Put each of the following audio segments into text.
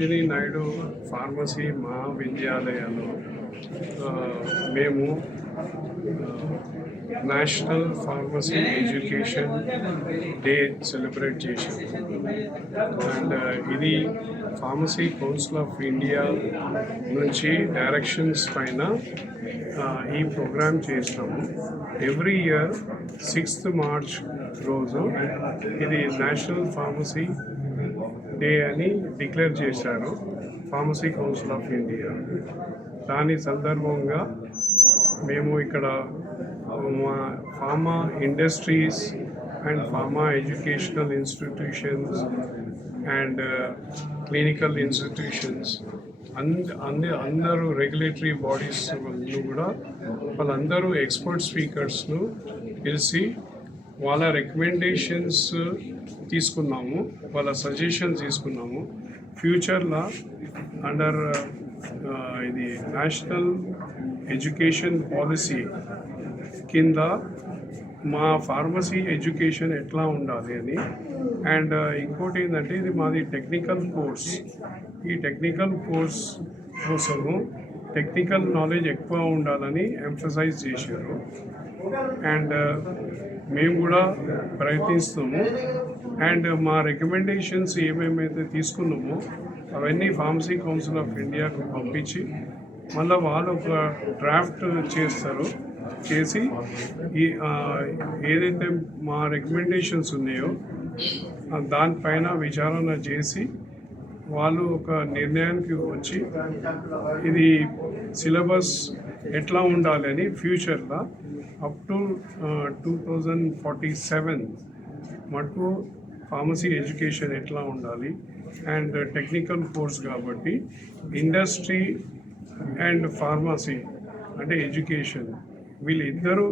Sarojini Naidu pharmacy మహావిద్యాలయంలో మేము national pharmacy education day celebrate చేశాము. And ఇది ఫార్మసీ కౌన్సిల్ ఆఫ్ ఇండియా నుంచి డైరెక్షన్స్ పైన ఈ ప్రోగ్రామ్ చేస్తాము. ఎవ్రీ ఇయర్ 6th March రోజు ఇది నేషనల్ ఫార్మసీ డే అని డిక్లేర్ చేశారు ఫార్మసీ కౌన్సిల్ ఆఫ్ ఇండియా. దాని సందర్భంగా మేము ఇక్కడ pharma industries and pharma educational institutions and clinical institutions అందరూ రెగ్యులేటరీ బాడీస్ కూడా వాళ్ళందరూ ఎక్స్పర్ట్ స్పీకర్స్ను పిలిచి వాళ్ళ రికమెండేషన్స్ తీసుకున్నాము, వాళ్ళ సజెషన్స్ తీసుకున్నాము. ఫ్యూచర్లో అండర్ ఇది నేషనల్ ఎడ్యుకేషన్ పాలసీ కింద మా ఫార్మసీ ఎడ్యుకేషన్ ఎట్లా ఉండాలి అని. అండ్ ఇంకోటి ఏంటంటే ఇది మాది టెక్నికల్ కోర్స్. ఈ టెక్నికల్ కోర్స్ కోసము టెక్నికల్ నాలెడ్జ్ ఎక్కువ ఉండాలని ఎంఫసైజ్ చేశారు. అండ్ మేము కూడా ప్రయత్నిస్తాము. అండ్ మా రికమెండేషన్స్ ఏమేమైతే తీసుకున్నామో అవన్నీ ఫార్మసీ కౌన్సిల్ ఆఫ్ ఇండియాకు పంపించి మళ్ళీ వాళ్ళు ఒక డ్రాఫ్ట్ చేస్తారు. చేసి ఈ ఏదైతే మా రికమెండేషన్స్ ఉన్నాయో దానిపైన విచారణ చేసి వాళ్ళు ఒక నిర్ణయానికి వచ్చి ఇది సిలబస్ ఎట్లా ఉండాలి అని ఫ్యూచర్లో అప్ టు 2047 మటుకు ఫార్మసీ ఎడ్యుకేషన్ ఎట్లా ఉండాలి. అండ్ టెక్నికల్ కోర్స్ కాబట్టి ఇండస్ట్రీ అండ్ ఫార్మసీ అంటే ఎడ్యుకేషన్ వీళ్ళిద్దరూ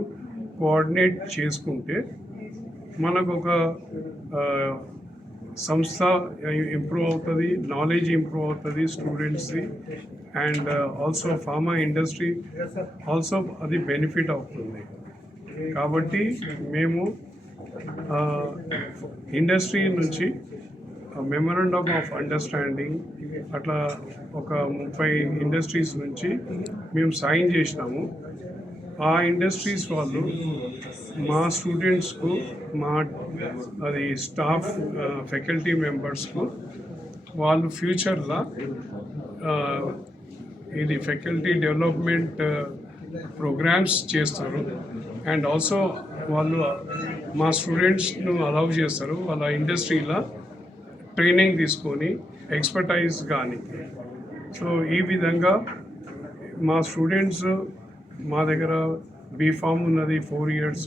కోఆర్డినేట్ చేసుకుంటే మనకు ఒక సంస్థ ఇంప్రూవ్ అవుతుంది, నాలెడ్జ్ ఇంప్రూవ్ అవుతుంది స్టూడెంట్స్ది. And also pharma industry also అది బెనిఫిట్ అవుతుంది. కాబట్టి మేము ఇండస్ట్రీ నుంచి మెమరాండమ్ ఆఫ్ అండర్స్టాండింగ్ అట్లా ఒక 30 ఇండస్ట్రీస్ నుంచి మేము సైన్ చేసినాము. ఆ ఇండస్ట్రీస్ వాళ్ళు మా స్టూడెంట్స్కు మా అది స్టాఫ్ ఫ్యాకల్టీ మెంబర్స్కు వాళ్ళు ఫ్యూచర్లో ఇది ఫ్యాకల్టీ డెవలప్మెంట్ ప్రోగ్రామ్స్ చేస్తారు. అండ్ ఆల్సో వాళ్ళు మా స్టూడెంట్స్ను అలౌ చేస్తారు వాళ్ళ ఇండస్ట్రీలో ట్రైనింగ్ తీసుకొని ఎక్స్పర్టైజ్ కానీ. సో ఈ విధంగా మా స్టూడెంట్స్ మా దగ్గర బీఫామ్ ఉన్నది 4 years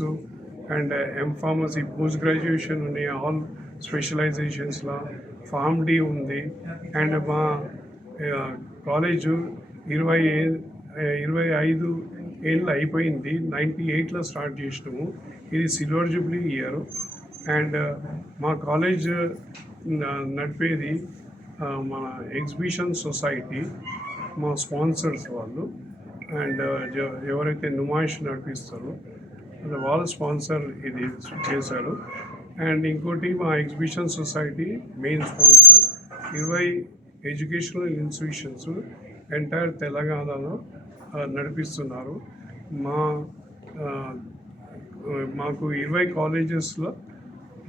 and M Pharmacy post graduation ఉన్నాయి ఆల్ స్పెషలైజేషన్స్లో. ఫార్మ్ డి ఉంది. అండ్ మా కాలేజు 25 ఏళ్ళు అయిపోయింది. 98లో స్టార్ట్ చేసినాము. ఇది సిల్వర్ జూబ్లీ ఇయర్. అండ్ మా కాలేజ్ నడిపేది మన ఎగ్జిబిషన్ సొసైటీ మా స్పాన్సర్స్ వాళ్ళు. అండ్ ఎవరైతే నుమాయిష్ నడిపిస్తారో వాళ్ళ స్పాన్సర్ ఇది చేశారు. అండ్ ఇంకోటి మా exhibition society main sponsor 20 educational institutions entire తెలంగాణలో నడిపిస్తున్నారు. మాకు 20 కాలేజెస్లో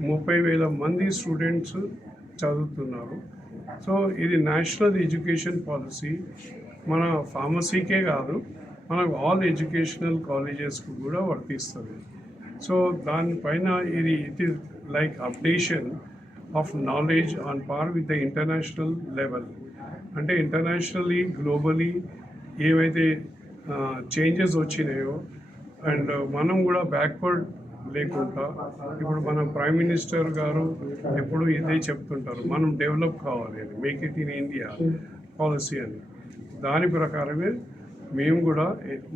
30,000 మంది స్టూడెంట్స్ చదువుతున్నారు. సో ఇది నేషనల్ ఎడ్యుకేషన్ పాలసీ మన ఫార్మసీకే కాదు, మనకు ఆల్ ఎడ్యుకేషనల్ కాలేజెస్కు కూడా వర్తిస్తుంది. సో దానిపైన it is like updation of knowledge on par with the international level. అంటే ఇంటర్నేషనల్లీ గ్లోబలీ ఏవైతే చేంజెస్ వచ్చినాయో అండ్ మనం కూడా బ్యాక్వర్డ్ లేకుండా ఇప్పుడు మన ప్రైమ్ మినిస్టర్ గారు ఎప్పుడు ఇదే చెప్తుంటారు, మనం డెవలప్ కావాలి అని, make it in India policy అని. దాని ప్రకారమే మేము కూడా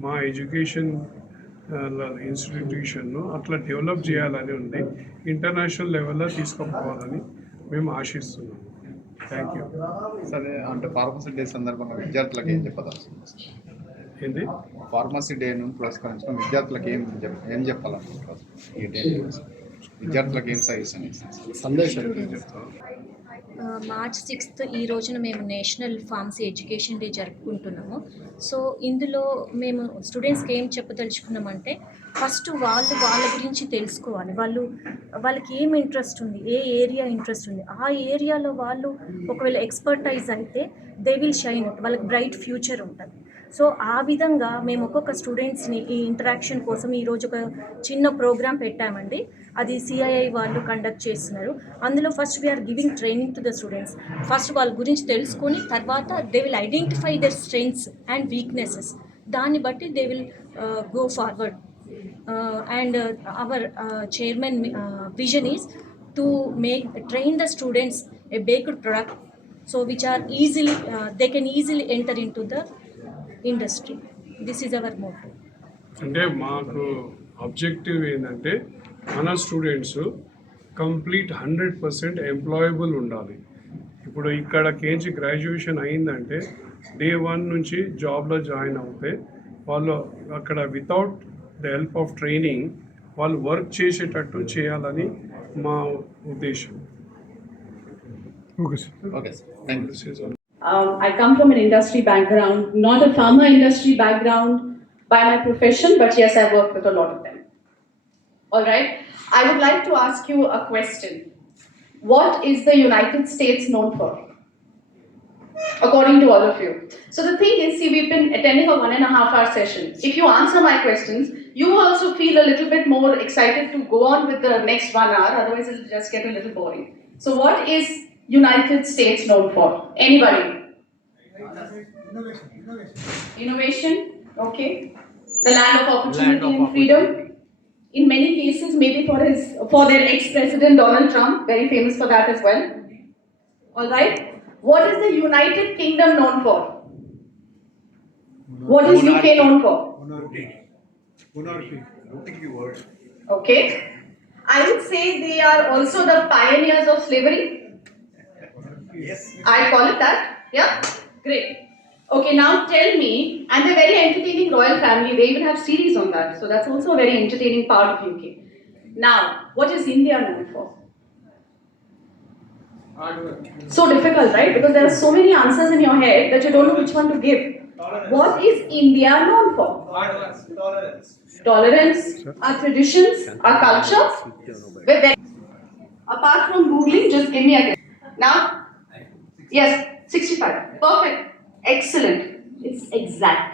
మా ఎడ్యుకేషన్ ఇన్స్టిట్యూషన్ను అట్లా డెవలప్ చేయాలని ఉంది, ఇంటర్నేషనల్ లెవెల్లో తీసుకుపోవాలని మేము ఆశిస్తున్నాం. Thank you. సరే, అంటే ఫార్మసీ డే సందర్భంగా విద్యార్థులకు ఏం చెప్పదలుచుకుంది? ఏంటి ఫార్మసీ డేను పురస్కరించుకుని విద్యార్థులకు ఏం చెప్పాలనుకుంటున్నారు? ఈ డే విద్యార్థులకు ఏం సజెషన్ సందేశం చెప్తాం? మార్చ్ 6th ఈ రోజున మేము నేషనల్ ఫార్మసీ ఎడ్యుకేషన్ డే జరుపుకుంటున్నాము. సో ఇందులో మేము స్టూడెంట్స్కి ఏం చెప్పదలుచుకున్నామంటే ఫస్ట్ వాళ్ళ గురించి తెలుసుకోవాలి. వాళ్ళకి ఏం ఇంట్రెస్ట్ ఉంది, ఏ ఏరియా ఇంట్రెస్ట్ ఉంది, ఆ ఏరియాలో వాళ్ళు ఒకవేళ ఎక్స్పర్టైజ్ అయితే దే విల్ షైన్, వాళ్ళకి బ్రైట్ ఫ్యూచర్ ఉంటుంది. సో ఆ విధంగా మేము ఒక్కొక్క స్టూడెంట్స్ని ఈ ఇంటరాక్షన్ కోసం ఈరోజు ఒక చిన్న ప్రోగ్రామ్ పెట్టామండి. అది సిఐఐ వాళ్ళు కండక్ట్ చేస్తున్నారు. అందులో first we are giving training to the students. First వాళ్ళ గురించి తెలుసుకొని తర్వాత they will identify their strengths and weaknesses. దాన్ని బట్టి they will go forward. And our chairman vision is to train the students a baked product, so which are easily they can easily enter into the industry. This is our motto. అంటే మాకు objective ఏంటంటే మన students complete 100% employable ఉండాలి. ఇప్పుడు ఇక్కడ కేంచి graduation అయిందంటే day 1 నుంచి జాబ్లో జాయిన్ అవుతే వాళ్ళు అక్కడ without the help of training వాళ్ళు వర్క్ చేసేటట్టు చేయాలని మా ఉద్దేశం. Okay sir, thank you. I come from an industry background, not a pharma industry background by my profession, but yes, I've worked with a lot of them. All right. I would like to ask you a question. What is the United States known for? According to all of you. So the thing is, see, we've been attending a 1.5 hour session. If you answer my questions, you also feel a little bit more excited to go on with the next 1 hour. Otherwise, it'll just get a little boring. So what is United States known for? Anybody? Innovation. Okay. The land of opportunity and freedom. In many cases, maybe for their ex-president Donald Trump, very famous for that as well. All right. What is the United Kingdom known for? What is UK known for? Monarchy. Okay. I would say they are also the pioneers of slavery. Yes. I call it that. Yeah? Great. Okay, now tell me, and they're very entertaining royal family. They even have series on that. So that's also a very entertaining part of UK. Now, what is India known for? So difficult, right? Because there are so many answers in your head that you don't know which one to give. What is India known for? Tolerance, our traditions, our culture. We're very... Apart from Googling, just give me a guess. Now, yes, 65. Perfect. Excellent. It's exact.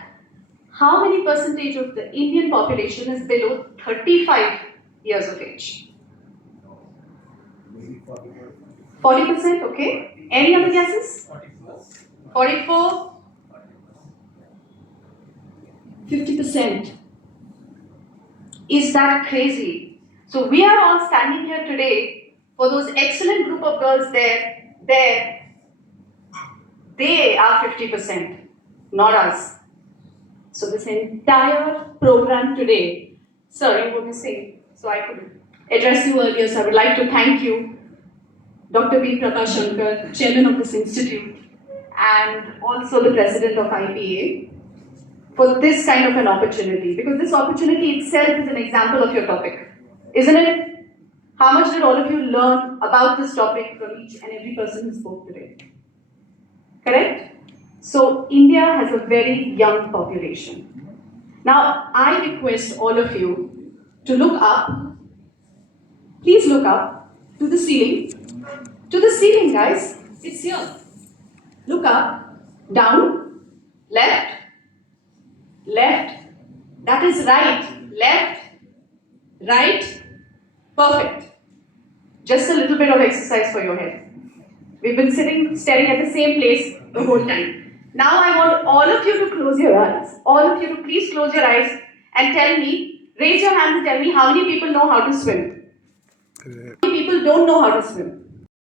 How many percentage of the Indian population is below 35 years of age? 40%, okay. Any other guesses? 44. 50%. Is that crazy? So we are all standing here today for those excellent group of girls there. They are 50%, not us. So this entire program today, sir, you were missing, so I could address you earlier. So I would like to thank you, Dr. B. Prakash Shankar, Chairman of this institute, and also the President of IPA, for this kind of an opportunity. Because this opportunity itself is an example of your topic, isn't it? How much did all of you learn about this topic from each and every person who spoke today? Correct? So India has a very young population. Now I request all of you to look up. Please look up to the ceiling. To the ceiling, guys. It's here. Look up, down, left, left. That is right. Left, right. Perfect. Just a little bit of exercise for your head. We've been staring at the same place the whole time. Now I want all of you to close your eyes. All of you to please close your eyes and tell me, raise your hands and tell me how many people know how to swim. How many people don't know how to swim?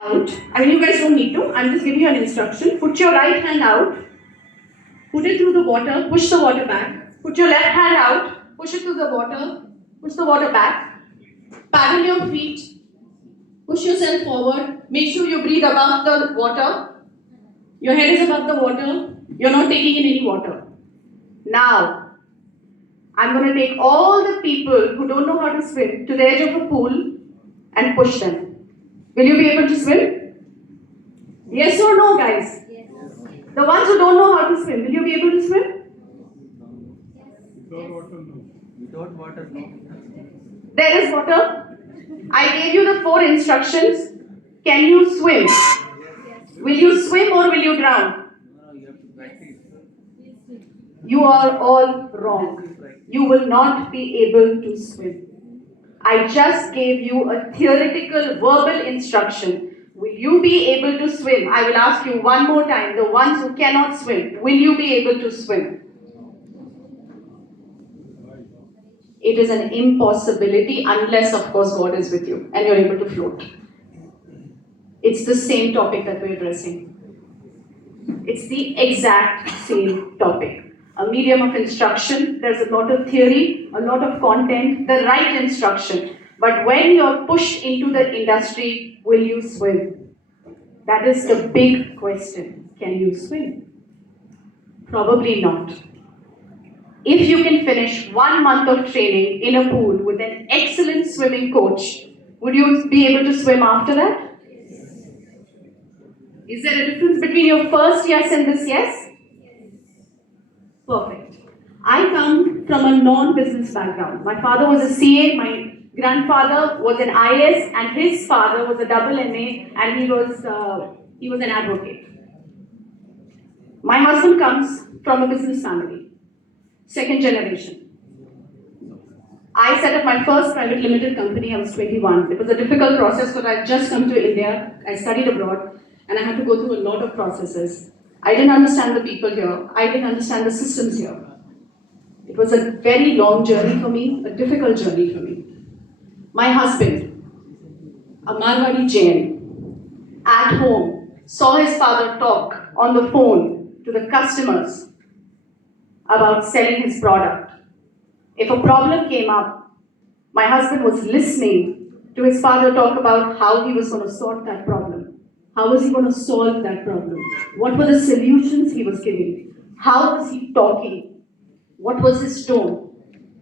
Out. I mean, you guys don't need to. I'm just giving you an instruction. Put your right hand out. Put it through the water. Push the water back. Put your left hand out. Push it through the water. Push the water back. Paddle your feet. Push yourself forward. Make sure you breathe above the water. Your head is above the water. You're not taking in any water. Now, I'm going to take all the people who don't know how to swim to the edge of a pool and push them. Will you be able to swim? Yes or no, guys? The ones who don't know how to swim, will you be able to swim? Without water, no. There is water. I gave you the 4 instructions. Can you swim? Will you swim or will you drown? No, you have to practice. You are all wrong. You will not be able to swim. I just gave you a theoretical verbal instruction. Will you be able to swim? I will ask you one more time. The ones who cannot swim, will you be able to swim? It is an impossibility unless, of course, God is with you and you're able to float. It's the same topic that we're addressing. It's the exact same topic. A medium of instruction, there's a lot of theory, a lot of content, the right instruction. But when you're pushed into the industry, will you swim? That is the big question. Can you swim? Probably not. If you can finish 1 month of training in a pool with an excellent swimming coach, would you be able to swim after that? Is there a difference between your first yes and this yes? Perfect. I come from a non-business background. My father was a CA, my grandfather was an IS, and his father was a double MA, and he was an advocate. My husband comes from a business family, second generation. I set up my first private limited company. I was 21. It was a difficult process because I had just come to India. I studied abroad, and I had to go through a lot of processes. I didn't understand the people here. I didn't understand the systems here. It was a very long journey for me, a difficult journey for me. My husband, a Marwari Jain, at home, saw his father talk on the phone to the customers about selling his product. If a problem came up, my husband was listening to his father talk about how he was going to sort that problem. How was he going to solve that problem? What were the solutions he was giving? How was he talking? What was his tone?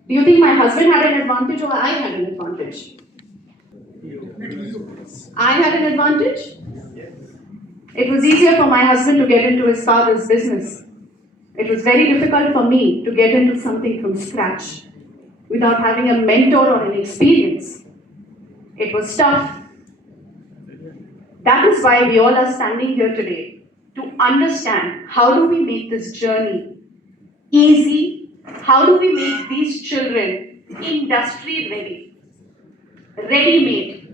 Do you think my husband had an advantage or I had an advantage? I had an advantage? It was easier for my husband to get into his father's business. It was very difficult for me to get into something from scratch without having a mentor or an experience. It was tough. That is why we all are standing here today, to understand how do we make this journey easy, how do we make these children industry ready, ready-made.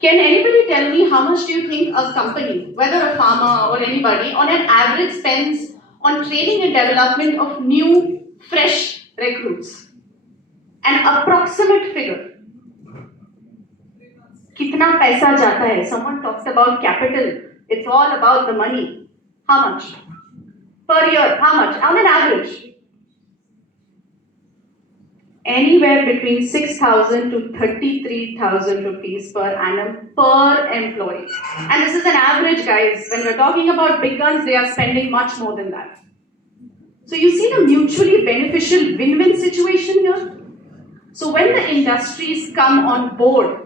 Can anybody tell me how much do you think a company, whether a farmer or anybody, on an average spends on training and development of new, fresh recruits? An approximate figure. Kitna paisa jata hai? Someone talked about capital. It's all about the money. How much? Per year, how much? On an average. Anywhere between 6,000 to 33,000 rupees per annum per employee. And this is an average, guys. When we're talking about big guns, they are spending much more than that. So you see the mutually beneficial win-win situation here? So when the industries come on board,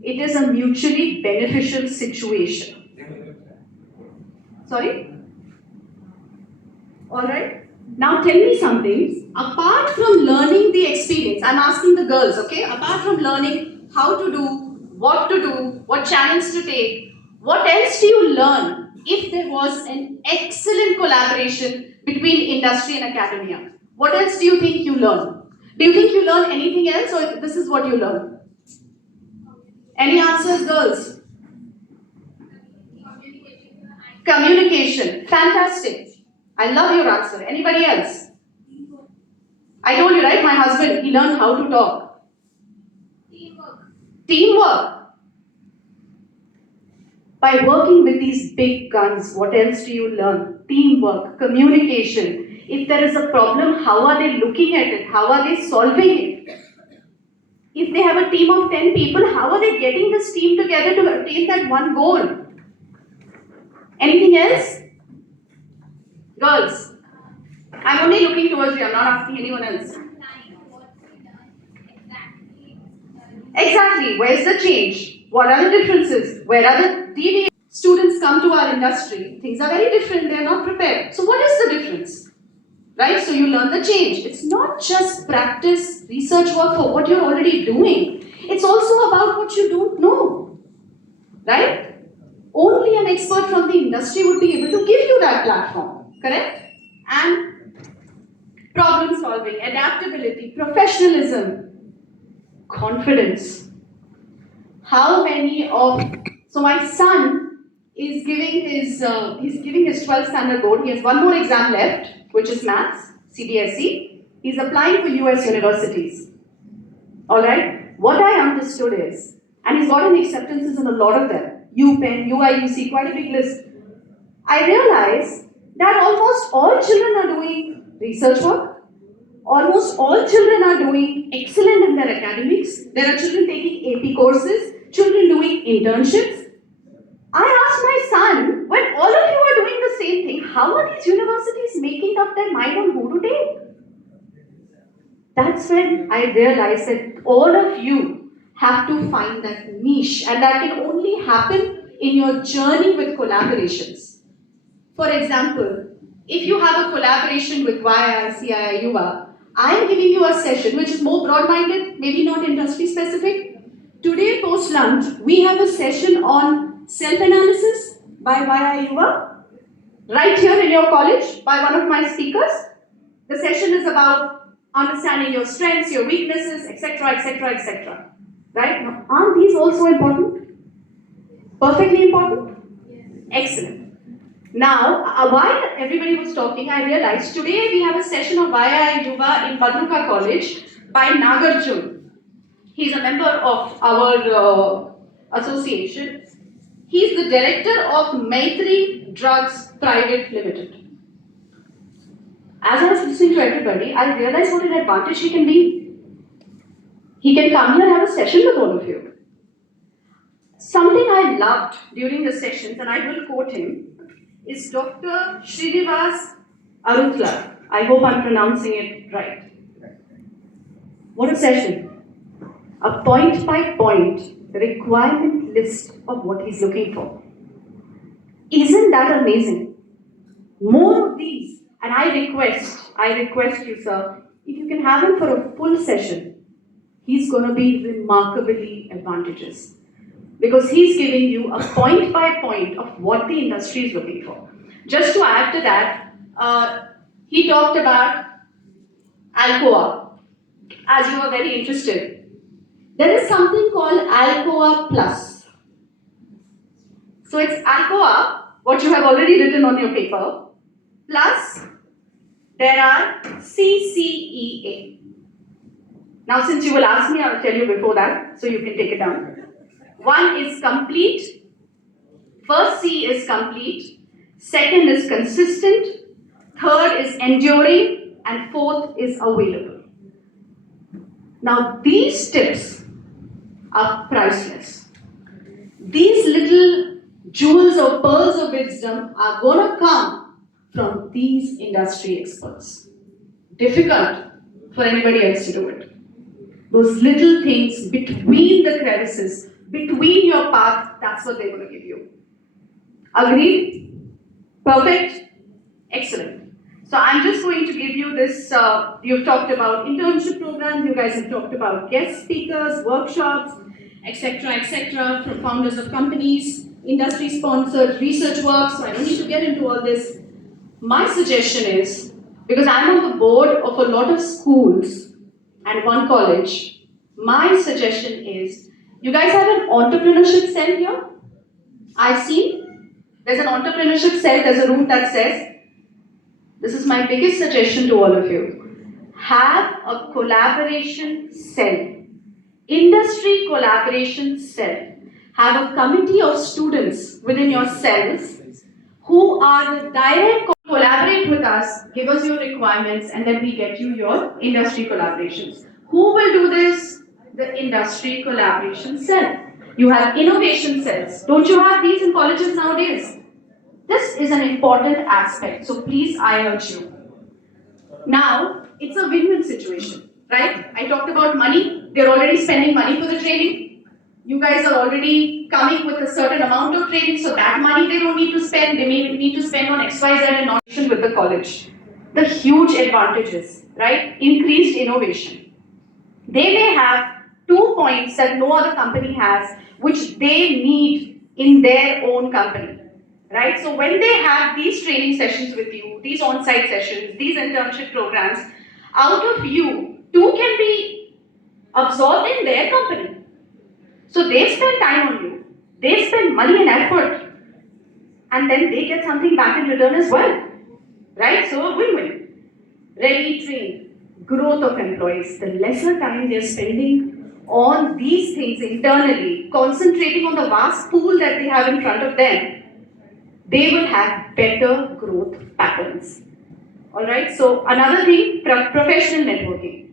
it is a mutually beneficial situation. Sorry? Alright? Now tell me something. Apart from learning the experience, I'm asking the girls, okay? Apart from learning how to do, what challenge to take, what else do you learn if there was an excellent collaboration between industry and academia? What else do you think you learn? Do you think you learn anything else or this is what you learn? Any answers, girls? Communication. Fantastic. I love your answer. Anybody else? I told you, right? My husband, he learned how to talk. Teamwork. By working with these big guns, what else do you learn? Teamwork, communication. If there is a problem, how are they looking at it? How are they solving it? If they have a team of 10 people, how are they getting this team together to attain that one goal? Anything else? Girls, I'm only looking towards you, I'm not asking anyone else. Exactly, where's the change? What are the differences? Where are the deviations? Students come come to our industry, things are very different, they're not prepared. So what is the difference? Right? So you learn the change. It's not just practice, research work for what you're already doing. It's also about what you don't know. Right? Only an expert from the industry would be able to give you that platform. Correct? And problem solving, adaptability, professionalism, confidence. How many of, so my son is giving his 12th standard board. He has one more exam left, which is maths, CBSE. He's applying for US universities. Alright? What I understood is, and he's gotten acceptances in a lot of them, UPenn, UIUC, quite a big list. I realized that almost all children are doing research work. Almost all children are doing excellent in their academics. There are children taking AP courses, children doing internships. I asked my son, when all of you are doing the same thing, how are these universities making up their mind on who to take? That's when I realized that all of you have to find that niche, and that can only happen in your journey with collaborations. For example, if you have a collaboration with YICI Yuva, I am giving you a session which is more broad-minded, maybe not industry-specific. Today, post-lunch, we have a session on self-analysis by YI Yuva, right here in your college by one of my speakers. The session is about understanding your strengths, your weaknesses, etc., etc., etc. Right? Now, aren't these also important? Perfectly important? Excellent. Now, while everybody was talking, I realized today we have a session of YI Yuva in Badruka College by Nagarjun. He's a member of our association. He's the director of Maitri Drugs Private Limited. As I was listening to everybody, I realized what an advantage he can be. He can come here and have a session with all of you. Something I loved during the sessions, and I will quote him, is Dr. Srinivas Arutla. I hope I'm pronouncing it right. What a session. A point-by-point requirement list of what he's looking for. Isn't that amazing? More of these. And I request you, sir, if you can have him for a full session, he's going to be remarkably advantageous. Because he's giving you a point by point of what the industry is looking for. Just to add to that, he talked about Alcoa. As you are very interested, there is something called Alcoa Plus. So it's Alcoa, what you have already written on your paper, plus there are CCEA. Now, since you will ask me, I will tell you before that, so you can take it down. One is complete. First C is complete. Second is consistent. Third is enduring. And fourth is available. Now, these tips are priceless. These little jewels or pearls of wisdom are going to come from these industry experts. Difficult for anybody else to do it. Those little things between the crevices, between your path, that's what they're going to give you. Agreed? Perfect? Excellent. So I'm just going to give you this, you've talked about internship programs, you guys have talked about guest speakers, workshops, etc., from founders of companies, industry-sponsored research work, so I don't need to get into all this. My suggestion is, because I'm on the board of a lot of schools and one college, my suggestion is, you guys have an entrepreneurship cell here? I've seen. There's an entrepreneurship cell, there's a room that says, this is my biggest suggestion to all of you. Have a collaboration cell. Industry collaboration cell. Have a committee of students within your cells who are the direct collaborate with us, give us your requirements, and then we get you your industry collaborations. Who will do this? The industry collaboration cell. You have innovation cells. Don't you have these in colleges nowadays? This is an important aspect. So please, I urge you. Now, it's a win-win situation, right? I talked about money. They're already spending money for the training. you guys are already coming with a certain amount of training, so that money they don't need to spend. They may need to spend on XYZ and not with the college. The huge advantages, right? Increased innovation. They may have 2 points that no other company has, which they need in their own company, right? So when they have these training sessions with you, these on-site sessions, these internship programs, out of you, 2 can be absorbed in their company. So they spend time on you, they spend money and effort, and then they get something back in return as well, right? So a win-win. Ready, trained, growth of employees. The lesser time they're spending on these things internally, concentrating on the vast pool that they have in front of them, they will have better growth patterns. Alright, so another thing, professional networking.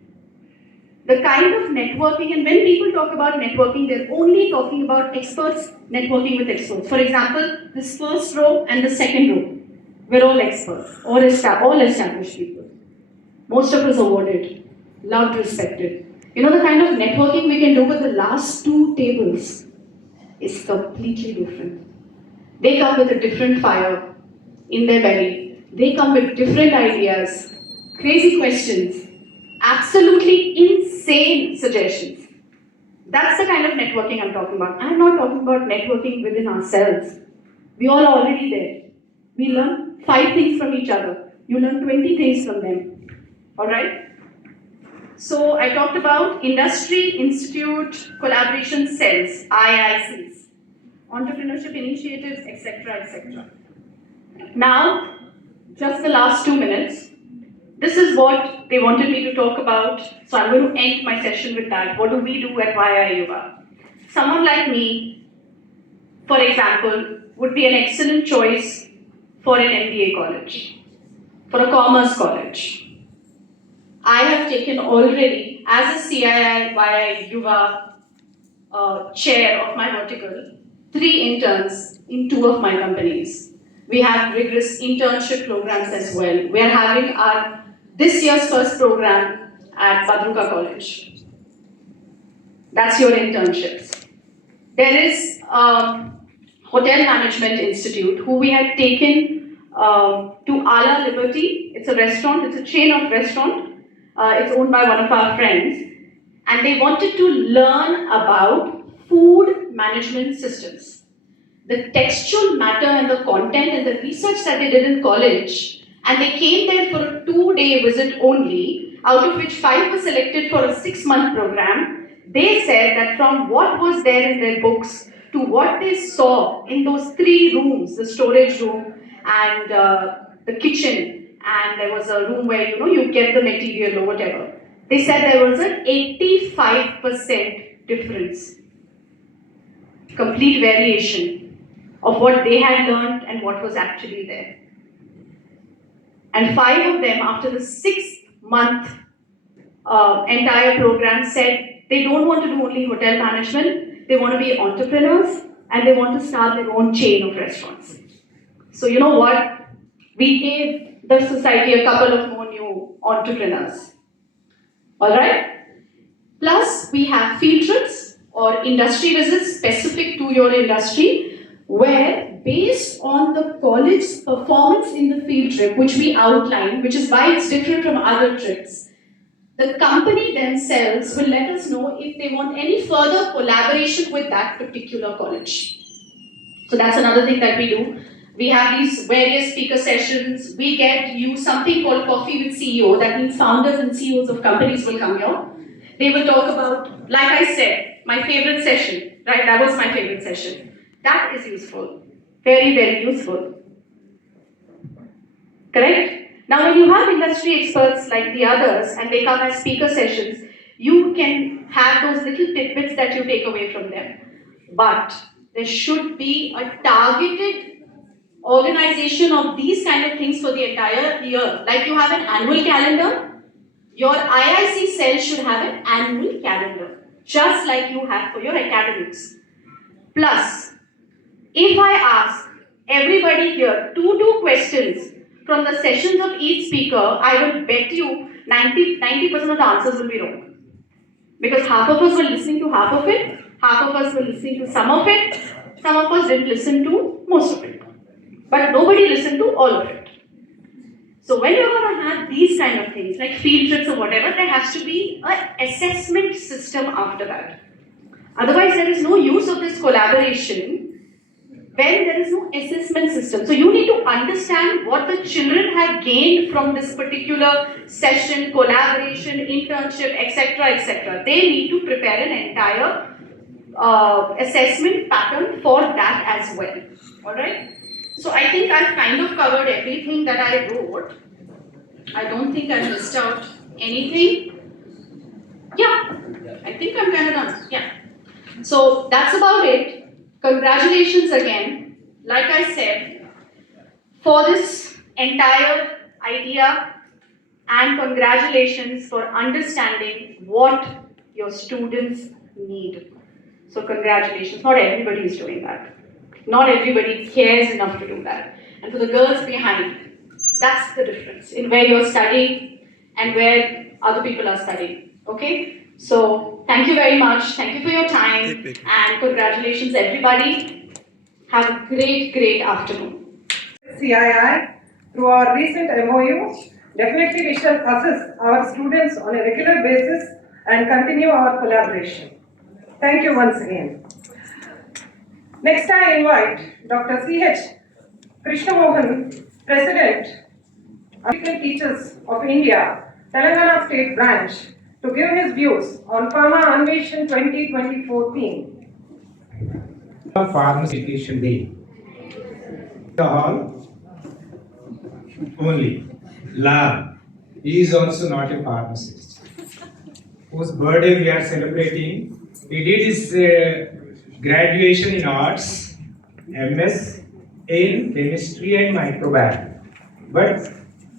The kind of networking, and when people talk about networking, they're only talking about experts networking with experts. For example, this first row and the second row, we're all experts, all established people. Most of us awarded, loved, respected. You know, the kind of networking we can do with the last 2 tables is completely different. They come with a different fire in their belly. They come with different ideas, crazy questions, absolutely insane suggestions. That's the kind of networking I'm talking about. I'm not talking about networking within ourselves. We all are already there. We learn 5 things from each other. You learn 20 things from them. Alright? So I talked about Industry Institute Collaboration Cells, IICs, entrepreneurship initiatives, etc., etc. Now, just the last 2 minutes. This is what they wanted me to talk about, so I'm going to end my session with that. What do we do at YI Yuva? Someone like me, for example, would be an excellent choice for an MBA college, for a commerce college. I have taken already, as a CII YI Yuva chair of my vertical, 3 interns in 2 of my companies. We have rigorous internship programs as well. We are having this year's first program at Badruka College. That's your internships. There is Hotel Management Institute, who we had taken to Ala Liberty. It's a restaurant, it's a chain of restaurant. It's owned by one of our friends. And they wanted to learn about food management systems. The textual matter and the content and the research that they did in college, and they came there for a 2-day visit only, out of which 5 were selected for a 6-month program. They said that from what was there in their books to what they saw in those 3 rooms, the storage room and the kitchen, and there was a room where you get the material or whatever. They said there was an 85% difference, complete variation of what they had learned and what was actually there. And 5 of them, after the 6-month entire program, said they don't want to do only hotel management, they want to be entrepreneurs and they want to start their own chain of restaurants. So you know what? We gave the society a couple of more new entrepreneurs. Alright? Plus, we have field trips or industry visits specific to your industry, where based on the college's performance in the field trip, which we outline, which is why it's different from other trips, the company themselves will let us know if they want any further collaboration with that particular college. So that's another thing that we do. We have these various speaker sessions. We get you something called Coffee with CEO. That means founders and CEOs of companies will come here. They will talk about, like I said, my favorite session, right? That was my favorite session. That is useful. Very, very useful. Correct? Now, when you have industry experts like the others and they come as speaker sessions, you can have those little tidbits that you take away from them. But there should be a targeted organization of these kind of things for the entire year. Like you have an annual calendar, your IIC cell should have an annual calendar, just like you have for your academics. Plus, if I ask everybody here to do questions from the sessions of each speaker, I will bet you 90% of the answers will be wrong. Because half of us were listening to half of it, Half of us were listening to some of it, some of us didn't listen to most of it. But nobody listened to all of it. So when you're going to have these kind of things, like field trips or whatever, there has to be an assessment system after that. Otherwise, there is no use of this collaboration when there is no assessment system. So you need to understand what the children have gained from this particular session, collaboration, internship, etc., etc. They need to prepare an entire assessment pattern for that as well. Alright? So I think I've kind of covered everything that I wrote. I don't think I missed out anything. Yeah, I think I'm kind of done. Yeah. So that's about it. Congratulations again, like I said, for this entire idea, and congratulations for understanding what your students need. So congratulations. Not everybody is doing that. Not everybody cares enough to do that. And for the girls behind, that's the difference in where you're studying and where other people are studying. Okay? So thank you very much. Thank you for your time. And congratulations, everybody. Have a great, great afternoon. CII, through our recent MOU, definitely we shall assess our students on a regular basis and continue our collaboration. Thank you once again. Next I invite Dr. C.H. Krishnamohan, President, American Teachers of India, Telangana State Branch, to give his views on Pharma Anveshan 2024 theme. Pharmacy Education Day. The hall only. Lab. He is also not a pharmacist. Whose birthday we are celebrating. He did his graduation in arts, MS in chemistry and microbiology. But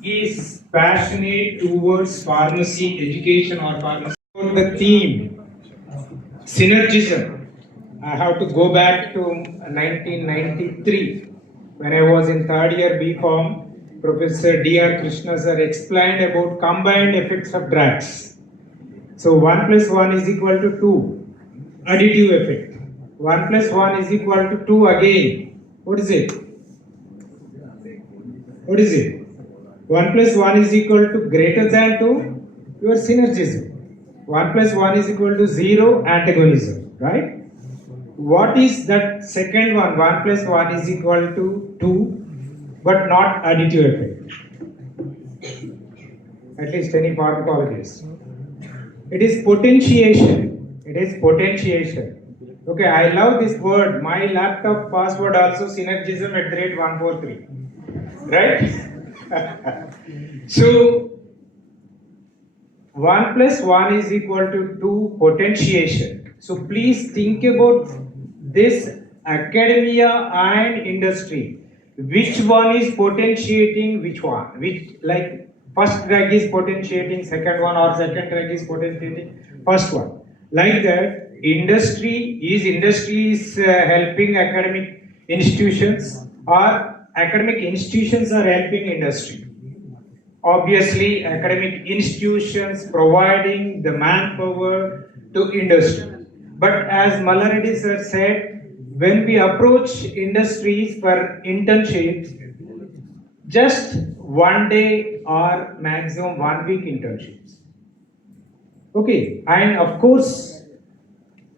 he is passionate towards pharmacy education or pharmacy. The theme, synergism. I have to go back to 1993 when I was in third year B.Pharm. Professor D.R. Krishna sir explained about combined effects of drugs. So 1 plus 1 is equal to 2, additive effect. 1 plus 1 is equal to 2 again. What is it? What is it? 1 plus 1 is equal to greater than 2, your synergism. 1 plus 1 is equal to 0, antagonism, right? What is that second one? 1 plus 1 is equal to 2, but not additive effect. At least any pharmacologist. It is potentiation. It is potentiation. Okay, I love this word. My laptop password also synergism@143. Right? So 1 plus 1 is equal to 2, potentiation. So please think about this academia and industry. Which one is potentiating which one? Which, like, first drug is potentiating second one, or second drug is potentiating first one. Like that, industry is helping academic institutions, or academic institutions are helping industry. Obviously, academic institutions providing the manpower to industry. But as Mallareddy sir said, when we approach industries for internships, just 1 day or maximum 1 week internships. Okay, and of course,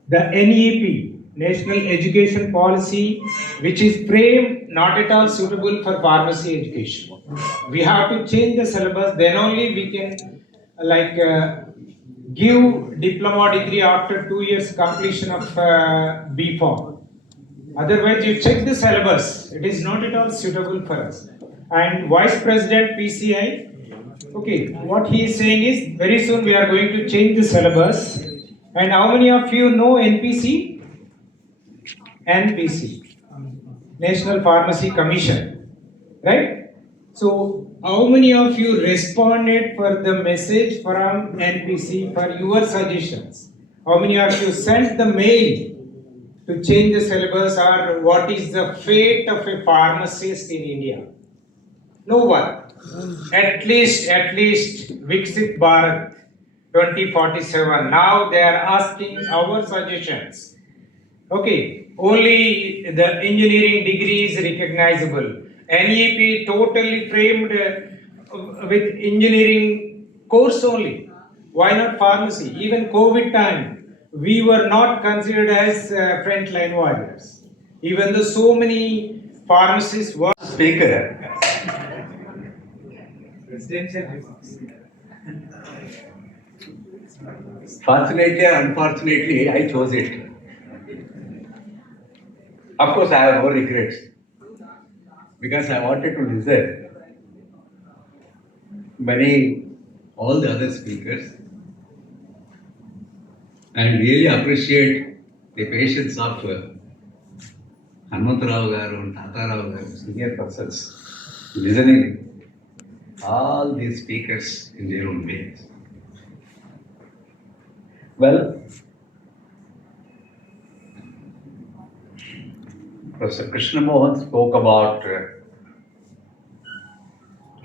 the NEP, National Education Policy, which is framed not at all suitable for pharmacy education. We have to change the syllabus, then only we can give diploma degree after 2 years completion of B.Pharm. Otherwise, you check the syllabus, it is not at all suitable for us. And Vice President PCI, okay, what he is saying is very soon we are going to change the syllabus. And how many of you know NPC? NPC, National Pharmacy Commission, right? So, how many of you responded for the message from NPC for your suggestions? How many of you sent the mail to change the syllabus, or what is the fate of a pharmacist in India? No one. At least Viksit Bharat 2047. Now they are asking our suggestions. Okay, only the engineering degree is recognizable. NEP totally framed with engineering course only. Why not pharmacy? Even COVID time, we were not considered as frontline warriors. Even though so many pharmacists were. Speaker, fortunately or unfortunately, I chose it. Of course, I have no regrets because I wanted to listen all the other speakers and really appreciate the patience of Hanumantarao garu and Tatarao garu, senior persons, listening all these speakers in their own ways. Well, Professor Krishna Mohan spoke about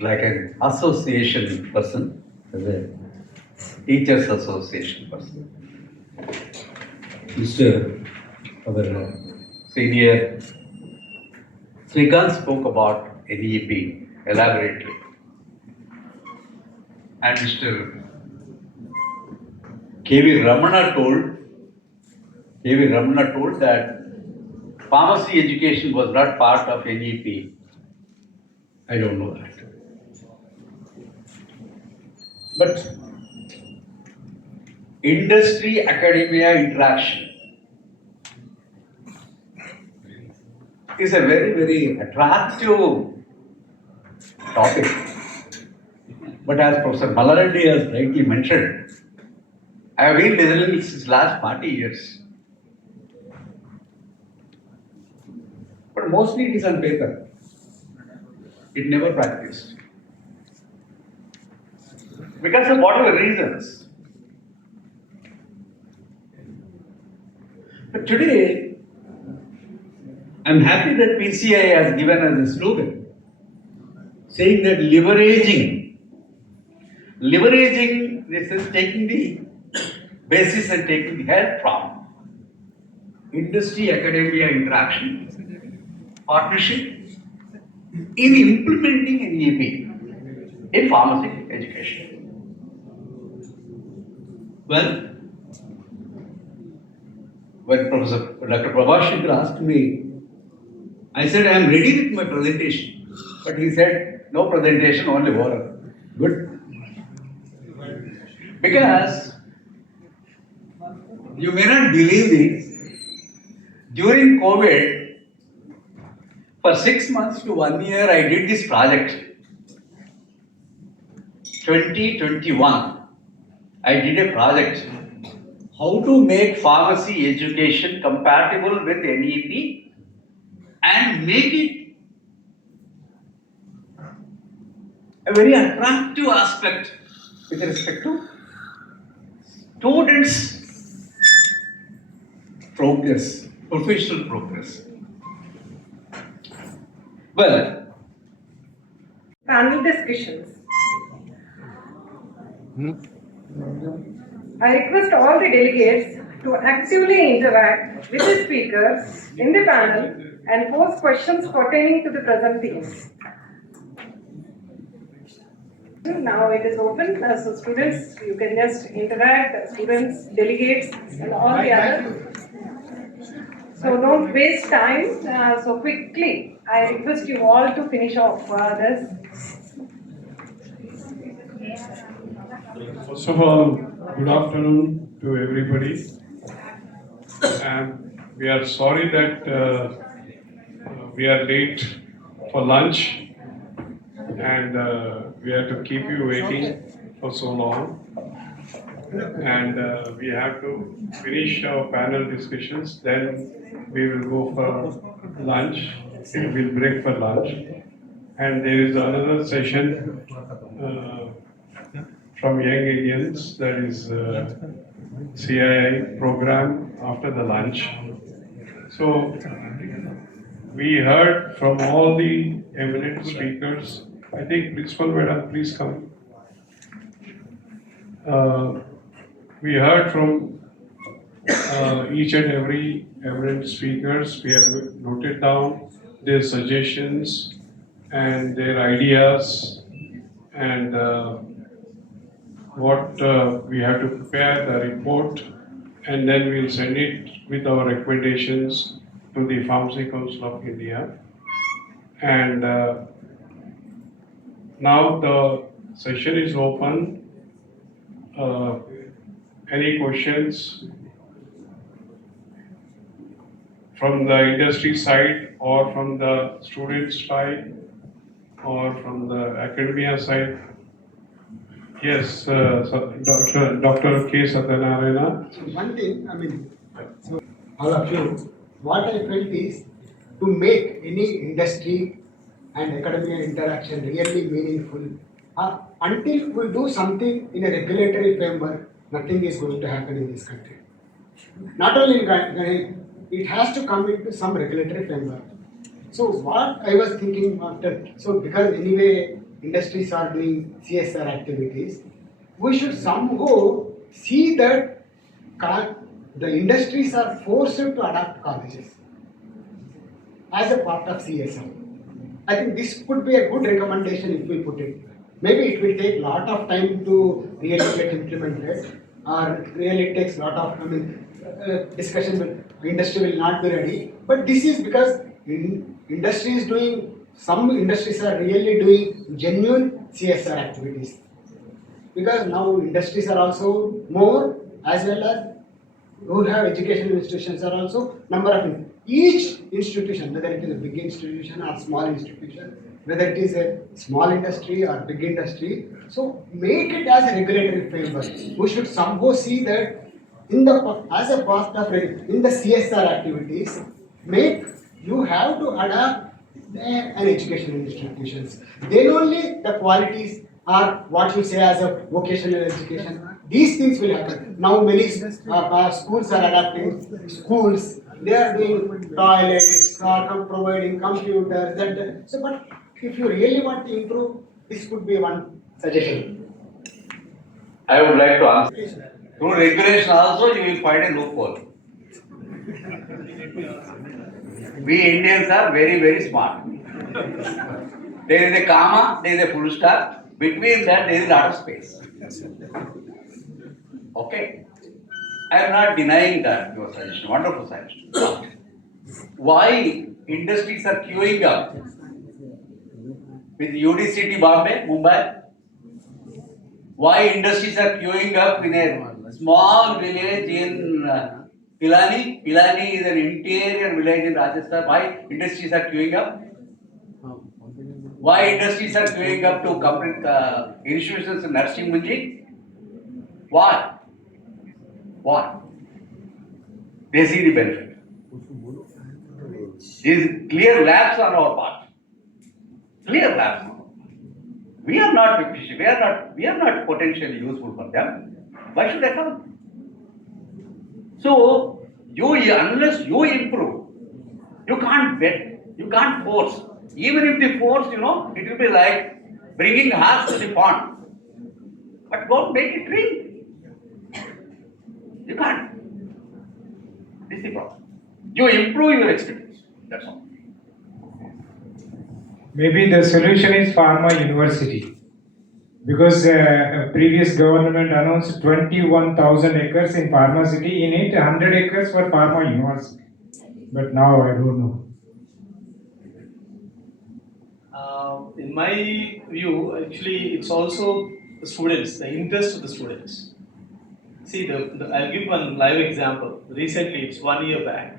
like an association person, as a teachers association person. Mr. our senior Srikanth spoke about NEP elaborately. And Mr. K.V. Ramana told that pharmacy education was not part of NEP. I don't know that. But industry academia interaction is a very, very attractive topic. But as Professor Malareddy has rightly mentioned, I have been listening since last 40 years. But mostly it is on paper. It never practiced. Because of whatever reasons. But today, I'm happy that PCI has given us a slogan saying that leveraging, this is taking the basis and taking the help from industry academia interaction, partnership in implementing NEP in pharmacy education. Well, when Professor Dr. Prabhashankar asked me, I said, I am ready with my presentation. But he said, no presentation, only oral. Good. Because you may not believe this, during COVID, for 6 months to 1 year, I did this project. 2021, I did a project. How to make pharmacy education compatible with NEP and make it a very attractive aspect with respect to students' progress, professional progress. Well, Panel discussions. I request all the delegates to actively interact with the speakers in the panel and pose questions pertaining to the present themes. Now it is open, so students, you can just interact, students, delegates, and all the others. So don't waste time, so quickly, I request you all to finish off this. First of all, good afternoon to everybody. And we are sorry that we are late for lunch and we have to keep you waiting for so long. And we have to finish our panel discussions, then we will go for lunch. We'll break for lunch. And there is another session from Young Indians, that is CII program after the lunch. So we heard from all the eminent speakers. I think Principal Madam, please come. We heard from each and every eminent speakers. We have noted down their suggestions and their ideas and what we have to prepare the report, and then we'll send it with our recommendations to the Pharmacy Council of India. And now the session is open. Any questions from the industry side or from the students side or from the academia side? Yes, Dr. K. Satyanarayana. So one thing, so all of you, what I felt is to make any industry and academia interaction really meaningful. Until we do something in a regulatory framework, nothing is going to happen in this country. Not only in country, it has to come into some regulatory framework. So what I was thinking after, so because anyway industries are doing CSR activities, we should somehow see that the industries are forced to adopt colleges as a part of CSR. I think this could be a good recommendation if we put it. Maybe it will take a lot of time to really get implemented, or really it takes a lot of discussion with industry will not be ready. But this is because industry is doing, some industries are really doing genuine CSR activities. Because now industries are also more, as well as who have educational institutions are also number of each institution, whether it is a big institution or small institution, whether it is a small industry or big industry. So make it as a regulatory framework. We should somehow see that in the as a part of in the CSR activities, make you have to adapt an educational institutions. Then only the qualities are what you say as a vocational education. These things will happen. Now many schools are adapting schools. They are doing toilets, providing computers. That. So, but if you really want to improve, this could be one suggestion. I would like to answer. Through regulation also you will find a loophole. We Indians are very, very smart. There is a comma, there is a full stop. Between that there is a lot of space. Okay? I am not denying that your suggestion, wonderful suggestion. But why industries are queuing up with UDCT Bombay, Mumbai? Why industries are queuing up in a small village in Pilani? Pilani is an interior village in Rajasthan. Why industries are queuing up? Why industries are queuing up to complete institutions in Nursing Munji? Why? Why? They see the benefit. These clear lapse on our part. Clear lapse. We are not efficient. We are not potentially useful for them. Why should they come? So unless you improve, you can't bet. You can't force. Even if they force, it will be like bringing horse to the pond. But don't make it drink. You can't. This is the problem. You improve your experience. That's all. Maybe the solution is Pharma University. Because previous government announced 21,000 acres in Pharma City. In it, 100 acres for Pharma University. But now I don't know. In my view, actually, it's also the students, the interest of the students. See, I'll give one live example. Recently, it's 1 year back.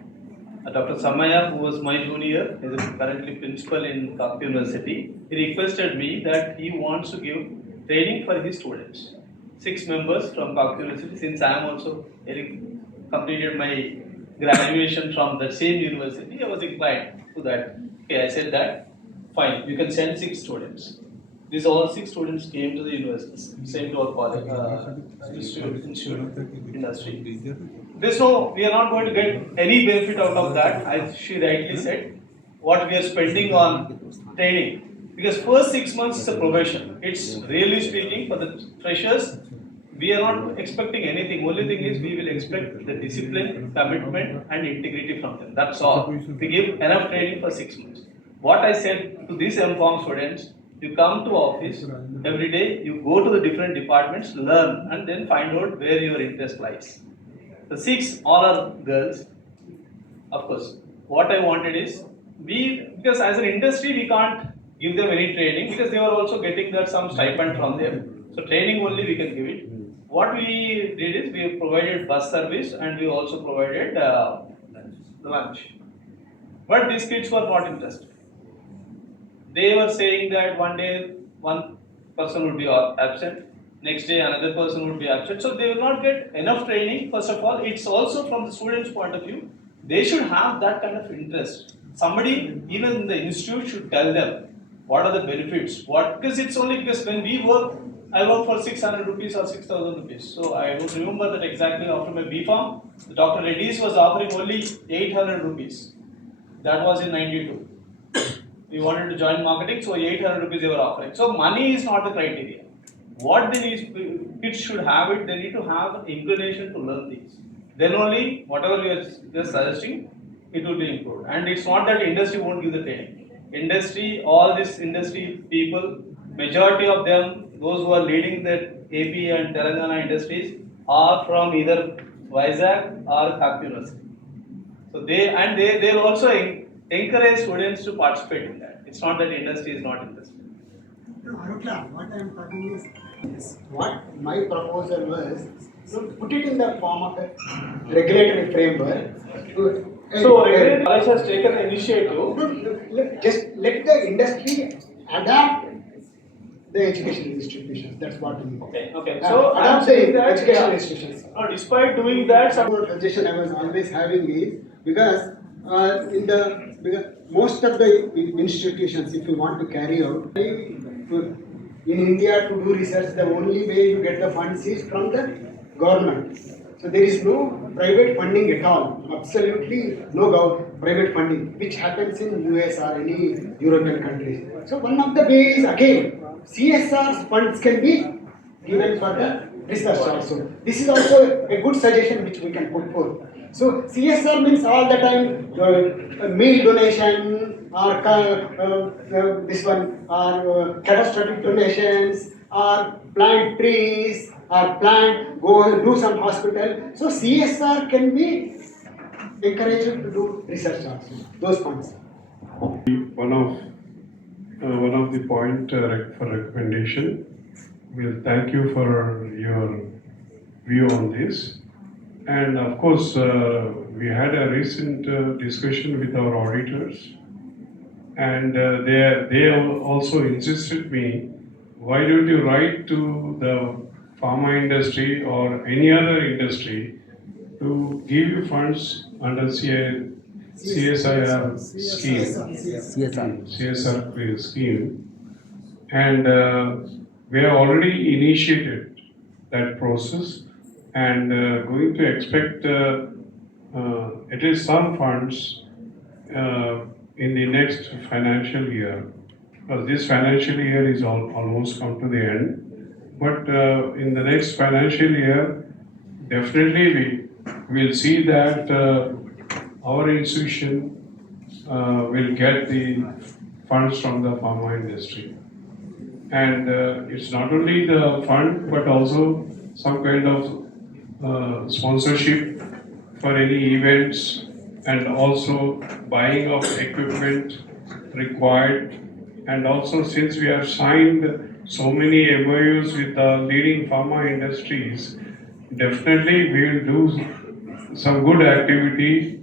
Dr. Samaya, who was my junior, is currently principal in Kagpur University. He requested me that he wants to give training for his students. 6 members from Kagpur University, since I am also completed my graduation from the same university, I was inclined to that. Okay, I said that, fine, you can send 6 students. These all 6 students came to the university, same to our college, industry. There's no, we are not going to get any benefit out of that, as she rightly said, what we are spending on training. Because first 6 months is a probation. It's really speaking for the freshers, we are not expecting anything. Only thing is we will expect the discipline, commitment, and integrity from them. That's all. We give enough training for 6 months. What I said to these M-Pharm students, you come to office every day, you go to the different departments, learn, and then find out where your interest lies. The 6 all are girls. Of course, what I wanted is because as an industry we can't give them any training because they were also getting that some stipend from them. So training only we can give it. What we did is we provided bus service and we also provided lunch. But these kids were not interested. They were saying that one day one person would be absent, next day another person would be absent. So they will not get enough training. First of all, it's also from the students' point of view, they should have that kind of interest. Somebody, even in the institute, should tell them what are the benefits. Because it's only because when we work, I work for 600 rupees or 6,000 rupees. So I would remember that exactly after my B.Pharm, the Dr. Reddy's was offering only 800 rupees. That was in 92. We wanted to join marketing, so 800 rupees they were offering. So money is not the criteria. What kids should have it, they need to have an inclination to learn things. Then only whatever we are just suggesting, it will be improved. And it's not that industry won't give the training. Industry, all these industry people, majority of them, those who are leading the AP and Telangana industries are from either Vizag or Kak University. So they'll also encourage students to participate in that. It's not that industry is not interested. No, Arukla, what I am talking is what my proposal was to put it in the form of a regulatory framework. So regulatory college has taken the initiative. Just let the industry adapt the educational institutions. That's what we mean. Okay. So adapt the educational institutions. Despite doing that, One suggestion I was always having is because most of the institutions, if you want to carry out in India to do research, the only way you get the funds is from the government. So there is no private funding at all. Absolutely no private funding, which happens in US or any European countries. So one of the ways again, CSR funds can be given for the research also. This is also a good suggestion which we can put forth. So CSR means all the time meal donation or catastrophic donations or plant trees or go do some hospital. So CSR can be encouraged to do research also. Those funds. One of the point for recommendation. We'll thank you for your view on this. And of course, we had a recent discussion with our auditors, and they also insisted me, why don't you write to the pharma industry or any other industry to give you funds under CSIR scheme, and we have already initiated that process. And going to expect at least some funds in the next financial year, because this financial year is almost come to the end. But in the next financial year, definitely we will see that our institution will get the funds from the pharma industry. And it's not only the fund, but also some kind of sponsorship for any events, and also buying of equipment required. And also, since we have signed so many MOUs with the leading pharma industries, definitely we will do some good activity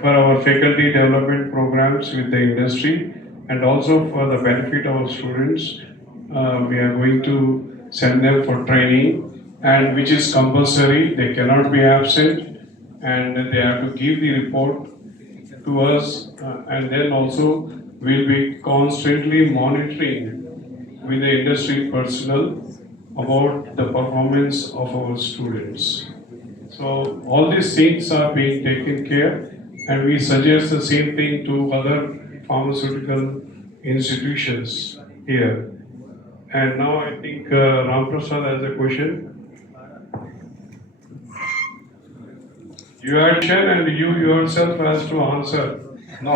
for our faculty development programs with the industry, and also for the benefit of our students. We are going to send them for training, and which is compulsory. They cannot be absent, and they have to give the report to us, and then also we'll be constantly monitoring with the industry personnel about the performance of our students. So all these things are being taken care, and we suggest the same thing to other pharmaceutical institutions here. And now I think Ram Prasad has a question. You had question and you yourself has to answer. No.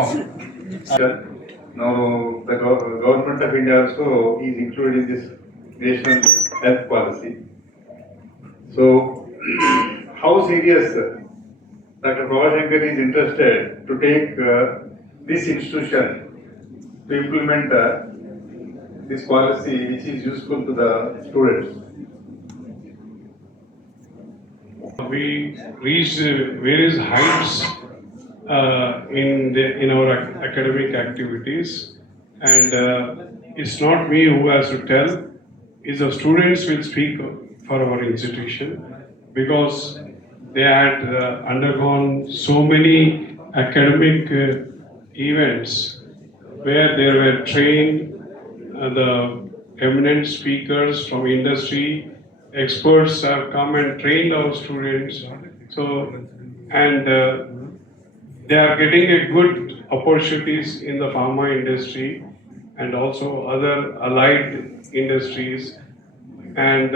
Now, the government of India also is included in this national health policy. So, how serious Dr. Prabhashankar is interested to take this institution to implement this policy which is useful to the students? We reached various heights in our academic activities, and it's not me who has to tell. It's the students will speak for our institution because they had undergone so many academic events where they were trained. The eminent speakers from industry, experts have come and trained our students. So, and they are getting a good opportunities in the pharma industry and also other allied industries. And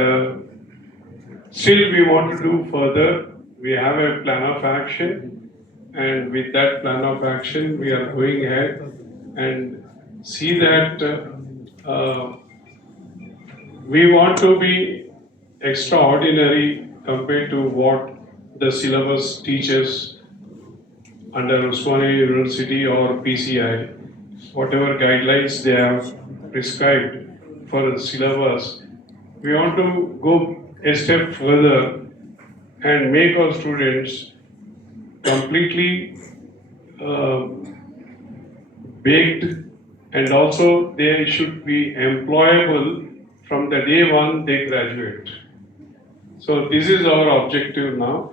still we want to do further. We have a plan of action, and with that plan of action, we are going ahead and see that we want to be extraordinary compared to what the syllabus teaches under Osmania University or PCI. Whatever guidelines they have prescribed for the syllabus, we want to go a step further and make our students completely baked, and also they should be employable from the day one they graduate. So this is our objective now,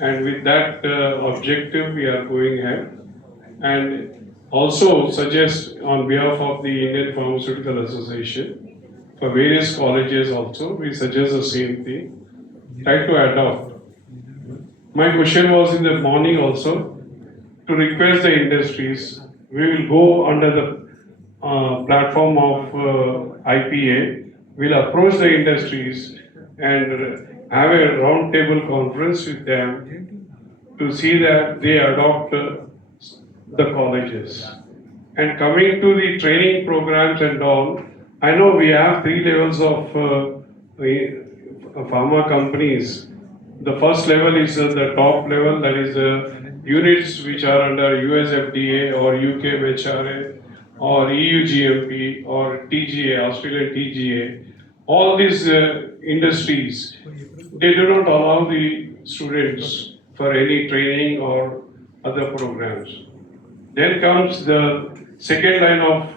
and with that objective we are going ahead, and also suggest on behalf of the Indian Pharmaceutical Association for various colleges also we suggest the same thing, try to adopt. My question was in the morning also to request the industries. We will go under the platform of IPA. We'll approach the industries and have a roundtable conference with them to see that they adopt the colleges. And coming to the training programs and all, I know we have 3 levels of pharma companies. The first level is the top level, that is units which are under US FDA or UK MHRA or EU GMP or TGA, Australian TGA. All these industries, they do not allow the students for any training or other programs. Then comes the second line of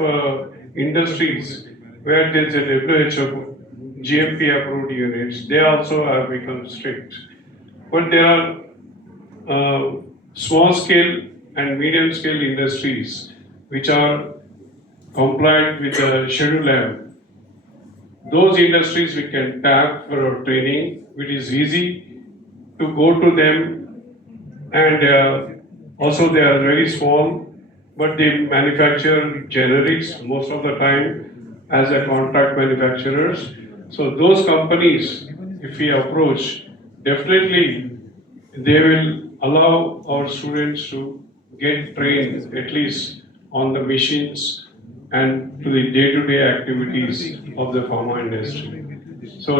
industries where there is a WHO GMP approved units. They also have become strict. But there are small scale and medium scale industries which are compliant with the Schedule M. Those industries we can tap for our training. It is easy to go to them, and also they are very small, but they manufacture generics most of the time as a contract manufacturers. So those companies, if we approach, definitely they will allow our students to get trained at least on the machines and to the day-to-day activities of the pharma industry. So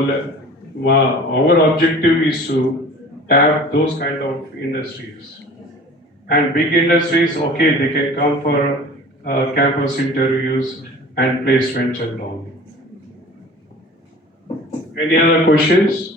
our objective is to tap those kind of industries. And big industries, okay, they can come for campus interviews and placements and all. Any other questions?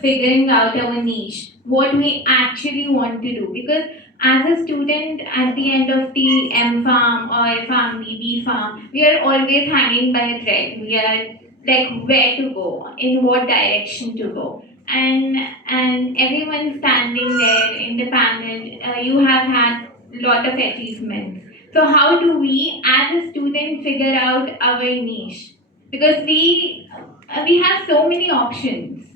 Figuring out our niche, what we actually want to do. Because as a student at the end of the M-Pharm or Pharm B Pharm, we are always hanging by a thread. We are like where to go, in what direction to go. And everyone standing there in the panel, you have had a lot of achievements. So how do we as a student figure out our niche? Because we have so many options.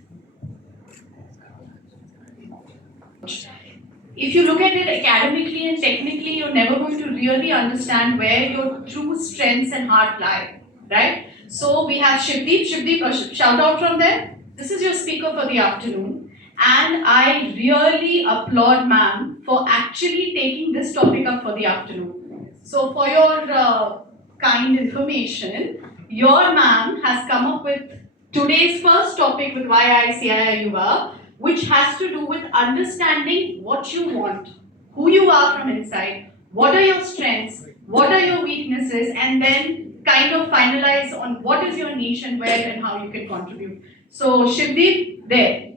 If you look at it academically and technically, you're never going to really understand where your true strengths and heart lie, right? So we have Shivdeep. Shivdeep, a shout out from there. This is your speaker for the afternoon. And I really applaud ma'am for actually taking this topic up for the afternoon. So for your kind information, your ma'am has come up with today's first topic with YICI Yuva, which has to do with understanding what you want, who you are from inside, what are your strengths, what are your weaknesses, and then kind of finalize on what is your niche and where and how you can contribute. So Shivdeep, there.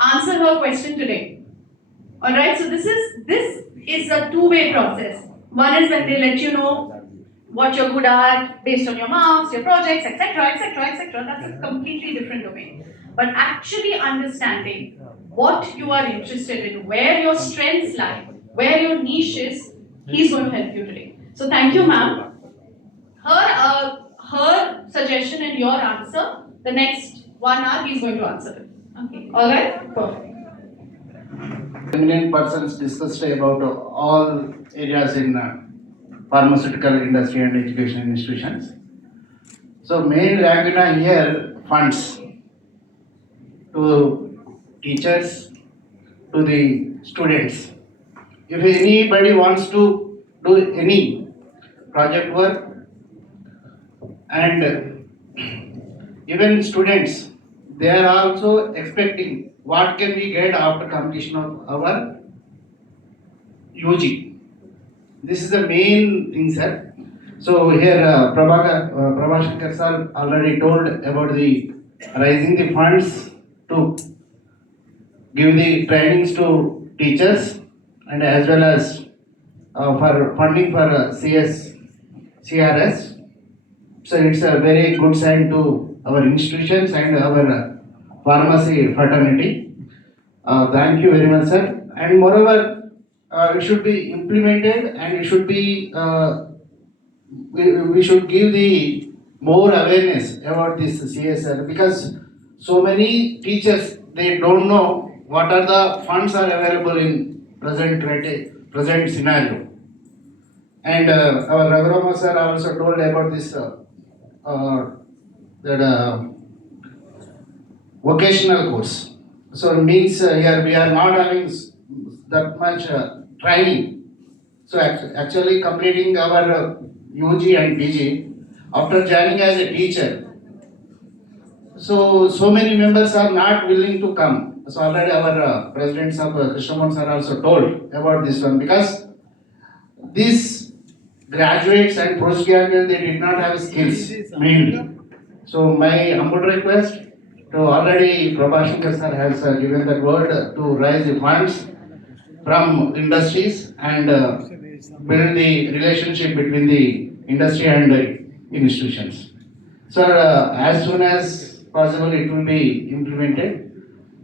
Answer her question today. Alright, so this is a two-way process. One is when they let you know what you're good at based on your marks, your projects, etc., etc., etc. That's a completely different domain. But actually understanding what you are interested in, where your strengths lie, where your niche is, he's going to help you today. So thank you, ma'am. Her suggestion and your answer, the next 1 hour he's going to answer it. Okay. All right. Perfect. Eminent persons discussed about all areas in pharmaceutical industry and education institutions. So main lacuna here, funds to teachers, to the students. If anybody wants to do any project work, and even students, they are also expecting what can we get after completion of our UG. This is the main thing, sir. So here Prabhashankar sir already told about the raising the funds to give the trainings to teachers and as well as for funding for CRS. So it's a very good sign to our institutions and our pharmacy fraternity. Thank you very much, sir. And moreover, it should be implemented and it should be, we should give the more awareness about this CSR because so many teachers, they don't know what are the funds are available in present scenario. And our Raghuram sir also told about this vocational course. So it means here we are not having that much training. So actually completing our UG and PG after joining as a teacher. So many members are not willing to come. So already our president sir, Krishnamurthy sir also told about this one because these graduates and postgraduates, they did not have skills mainly. So my humble request to already Prabhashankar sir has given that word to raise the funds from industries and build the relationship between the industry and institutions. So as soon as possible it will be implemented.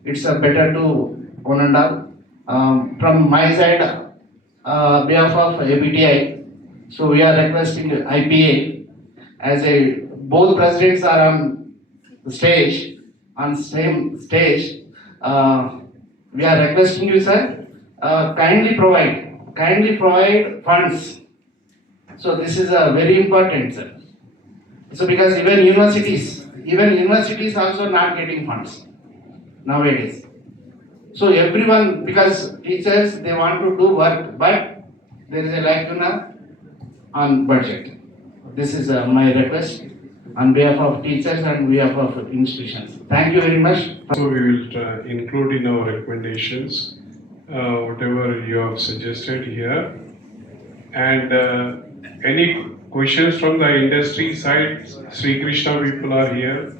It's better to one and all. From my side, behalf of ABTI, so we are requesting IPA as both presidents are on the stage, on same stage. We are requesting you, sir, kindly provide funds. So this is very important, sir. So because even universities also not getting funds nowadays. So everyone, because teachers, they want to do work, but there is a lacuna on budget. This is my request on behalf of teachers and behalf of institutions. Thank you very much. So we will include in our recommendations whatever you have suggested here. And any questions from the industry side? Sri Krishna people are here.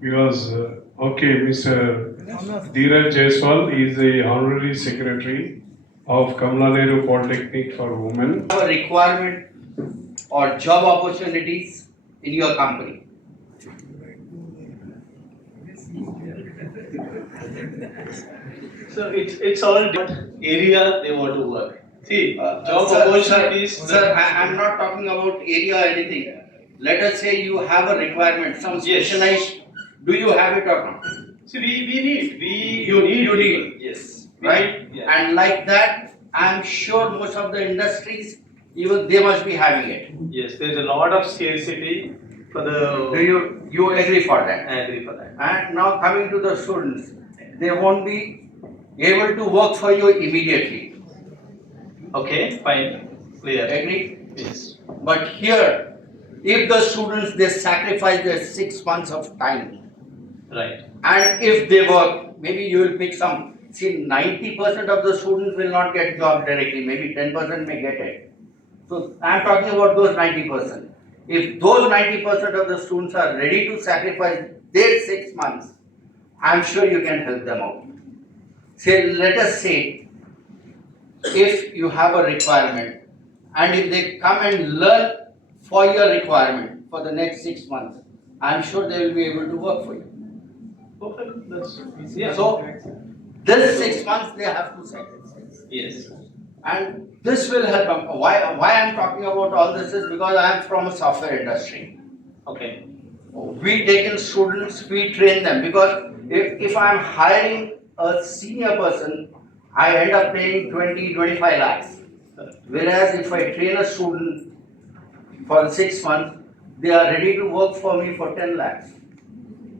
Because, okay, Mr. Dheeraj Jaiswal is the Honorary Secretary of Kamala Nehru Polytechnic for Women. A requirement or job opportunities in your company. So it's all different area they want to work. See, job opportunities. Sir, I'm not talking about area or anything. Let us say you have a requirement, some specialized. Do you have it or not? See, we need. You need. Yes. Right? Yeah. And like that, I'm sure most of the industries, even they must be having it. Yes, there's a lot of scarcity for the. You agree for that? I agree for that. And now coming to the students, they won't be able to work for you immediately. Okay, fine, clear. Agree? Yes. But here, if the students, they sacrifice their 6 months of time, Right. and if they work, maybe you will pick some. See, 90% of the students will not get job directly, maybe 10% may get it. So I am talking about those 90%. If those 90% of the students are ready to sacrifice their 6 months, I am sure you can help them out. Say, let us say, if you have a requirement, and if they come and learn for your requirement for the next 6 months, I am sure they will be able to work for you. Perfect. That's yeah. So, this 6 months they have to sacrifice. Yes. And this will help them. Why I am talking about all this is because I am from a software industry. Okay. We take in students, we train them, because if I am hiring a senior person, I end up paying 20-25 lakhs. Whereas if I train a student for 6 months, they are ready to work for me for 10 lakhs.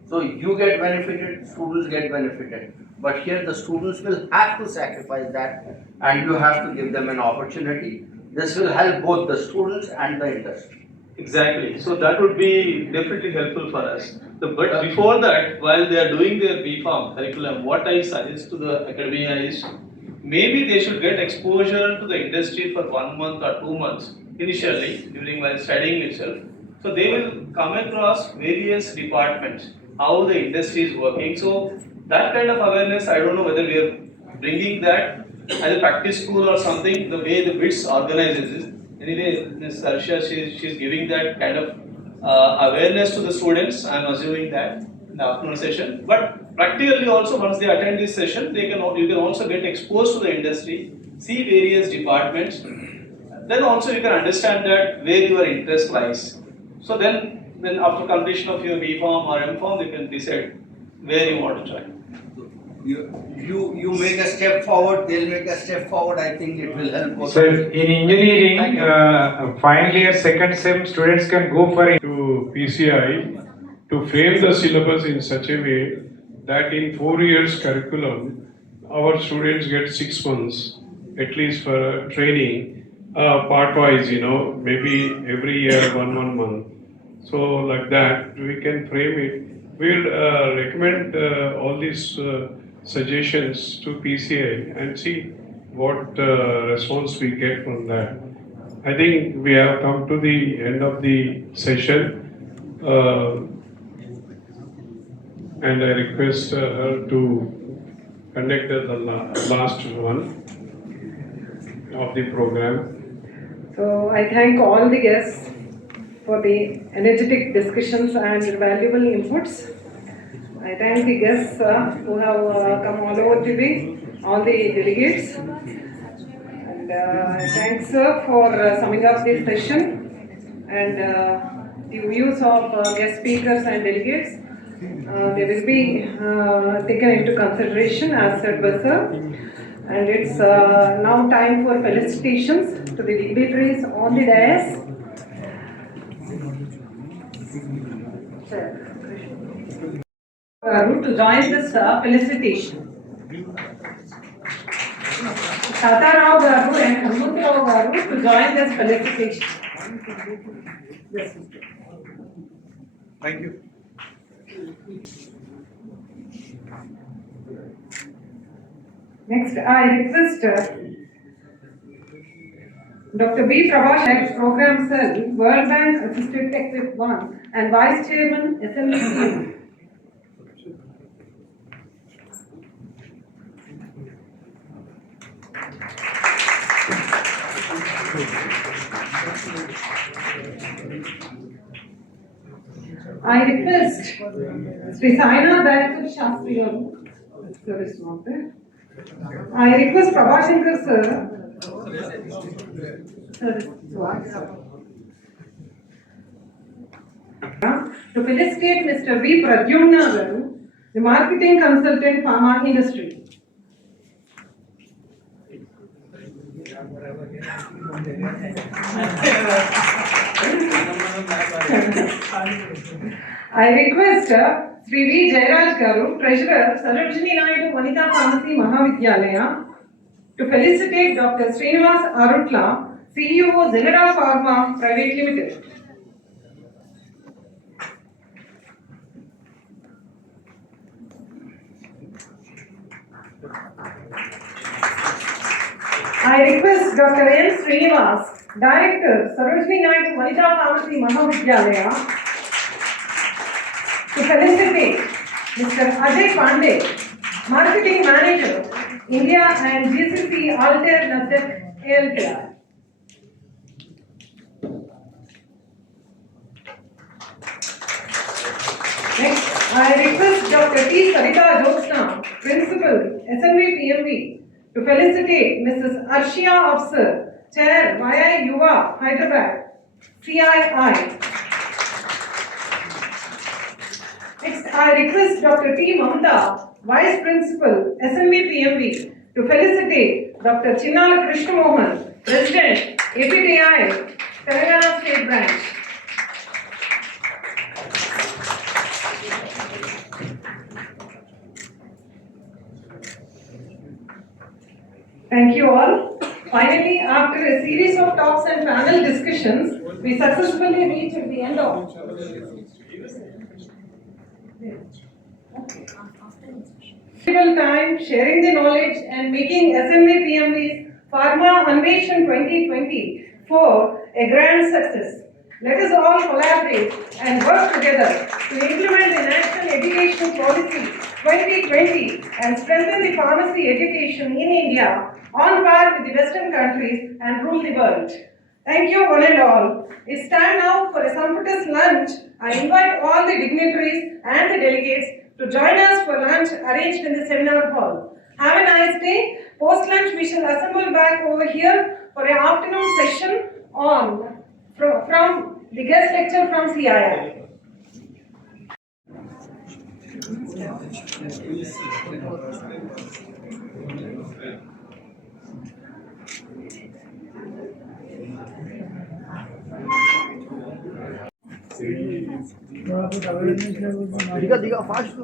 So you get benefited, students get benefited. But here the students will have to sacrifice that, and you have to give them an opportunity. This will help both the students and the industry. Exactly. So that would be definitely helpful for us. But before that, while they are doing their BPharm curriculum, what I suggest to the academia is maybe they should get exposure to the industry for 1 month or 2 months initially during while studying itself. So they will come across various departments, how the industry is working. So that kind of awareness, I don't know whether we are bringing that as a practice school or something, the way the BITS organizes it. Anyway, Ms. Harsha, she's giving that kind of awareness to the students. I'm assuming that in the afternoon session. But practically also, once they attend this session, you can also get exposed to the industry, see various departments. Then also you can understand that where your interest lies. So then after completion of your B.Pharm or M.Pharm, you can decide where you want to join. You make a step forward, they'll make a step forward. I think it will help both. So in engineering, final year, second sem, students can go for it. To PCI to frame the syllabus in such a way that in 4 years curriculum, our students get 6 months at least for training, part-wise, maybe every year one month. So like that, we can frame it. We'll recommend all these suggestions to PCI and see what response we get from that. I think we have come to the end of the session, and I request her to conduct the last one of the program. So I thank all the guests for the energetic discussions and valuable inputs. I thank the guests who have come all over today, all the delegates. And thanks for summing up this session and the views of guest speakers and delegates. They will be taken into consideration as said by sir. And it's now time for felicitations to the dignitaries on the dais. To join this felicitation. Tata Rao Garu and Hanumanth Rao Garu to join this felicitation. Yes. Thank you. Next, I request Dr. B. Prabhash, Program Cell, World Bank Assisted Tech Whip 1 and Vice Chairman, SMBC. I request Sri Sainath Director Shastri Garu, sir is not there. I request Prabhashankar sir. To felicitate Mr. V. Pradyumna Garu, the marketing consultant, pharma industry. I request Sri V. Jairaj Garu, Treasurer, Sarojini Naidu Vanita Pharmacy Mahavidyalaya, to felicitate Dr. Srinivas Arutla, CEO Zenera Pharma Private Limited. I request Dr. N. Srinivas, Director, Sarojini Naidu Vanita Pharmacy Mahavidyalaya, to felicitate Mr. Ajay Pandey, Marketing Manager, India and GCC Altair Nasdaq ALTR. Next, I request Dr. T. Sarita Jyotsna, Principal, SMV PMV, to felicitate Mrs. Arshia Afsar, Chair, YI Yuva, Hyderabad, CII. Next, I request Dr. T. Mamta, Vice Principal, SMV PMV, to felicitate Dr. Chinnala Krishnamohan, President, APTI, Telangana State Branch. Thank you all. Finally, after a series of talks and panel discussions, we successfully reached the end of valuable time sharing the knowledge and making SMV PMV's Pharma Anveshan 2024 a grand success. Let us all collaborate and work together to implement the National Education Policy 2020 and strengthen the pharmacy education in India on par with the Western countries and rule the world. Thank you one and all. It's time now for a sumptuous lunch. I invite all the dignitaries and the delegates to join us for lunch arranged in the seminar hall. Have a nice day. Post lunch we shall assemble back over here for an afternoon session on from the guest lecture from CII. दिखा fast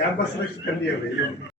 campus कर दिया